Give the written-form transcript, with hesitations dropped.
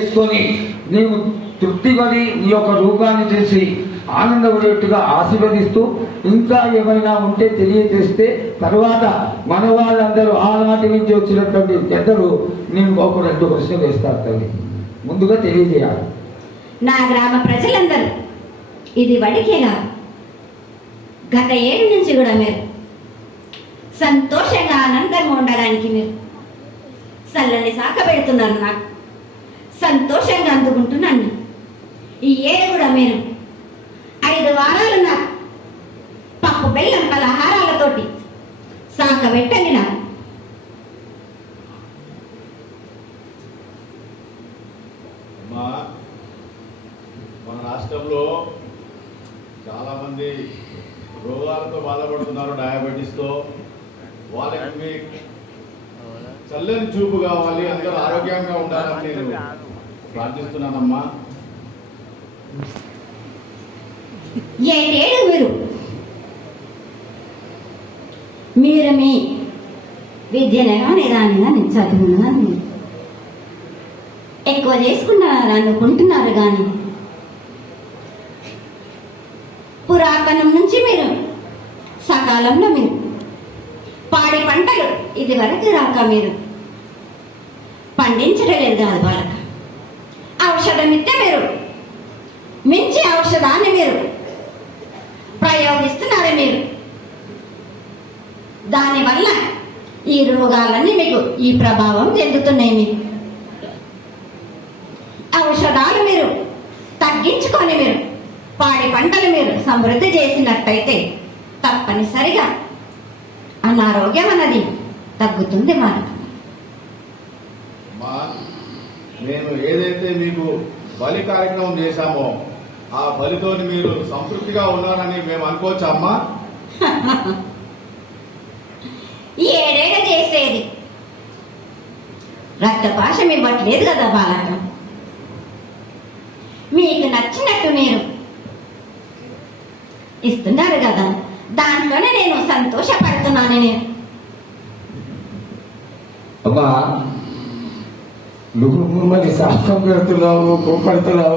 చేసుకొని నీవు తృప్తిపడి నీ యొక్క రూపాన్ని చేసి ఆనందపడేట్టుగా ఆశీర్వదిస్తూ ఇంకా ఏమైనా ఉంటే తెలియజేస్తే తర్వాత మన వాళ్ళందరూ ఆనాటి నుంచి వచ్చినటువంటి పెద్దలు నేను ఒక 2 ప్రశ్నలు వేస్తారు తల్లి. ముందుగా తెలియజేయాలి. నా గ్రామ ప్రజలందరూ ఇది వడికేగా గత 7 నుంచి కూడా మీరు సంతోషంగా ఆనందంగా ఉండడానికి మీరు చల్లని శాఖ పెడుతున్నారు. నాకు సంతోషంగా అందుకుంటున్నాను. ఈ ఏడు కూడా మీరు 5 వారాలు నాకు పప్పు బెల్లం పలహారాలతోటి శాఖ పెట్టండి. నాకు మన రాష్ట్రంలో చాలా మంది రోగాలతో బాధపడుతున్నారు, డయాబెటీస్తో. వాళ్ళకి చల్లని చూపు కావాలి, అందరూ ఆరోగ్యంగా ఉండాలని నేను ప్రార్థిస్తున్నానమ్మా. ఏడేడు మీరు మీ విద్యనగా నిదానంగా నేను చదువున్నాను, ఎక్కువ చేసుకున్నారు అనుకుంటున్నారు. కానీ పురాతనం నుంచి మీరు సకాలంలో మీరు పాడి పంటలు ఇది వరకు రాక మీరు పండించడం లేదు కాదు. వాళ్ళకి ఔషధం ఇస్తే మీరు మించి ఔషధాన్ని మీరు ప్రయోగిస్తున్నారు. మీరు దానివల్ల ఈ రోగాలన్నీ మీకు ఈ ప్రభావం చెందుతున్నాయి. మీకు ఔషధాలు మీరు తగ్గించుకొని మీరు పాడి పంటలు మీరు సమృద్ధి చేసినట్టయితే తప్పనిసరిగా అనారోగ్యం అన్నది తగ్గుతుంది. మనకు మేము ఏదైతే మీకు బలి కార్యక్రమం చేశామో ఆ బలితో మీరు సంతృప్తిగా ఉన్నారని మేము అనుకోవచ్చా అమ్మా? ఏడేడ చేసేది రక్తపాశం ఇవ్వట్లేదు కదా బాలక. మీకు నచ్చినట్టు మీరు ఇస్తున్నారు కదా, దాంట్లోనే నేను సంతోషపడుతున్నాను. నేను అమ్మా నువ్వు మరి శాస్త్రం పెడుతున్నావు, కోపడుతున్నావు.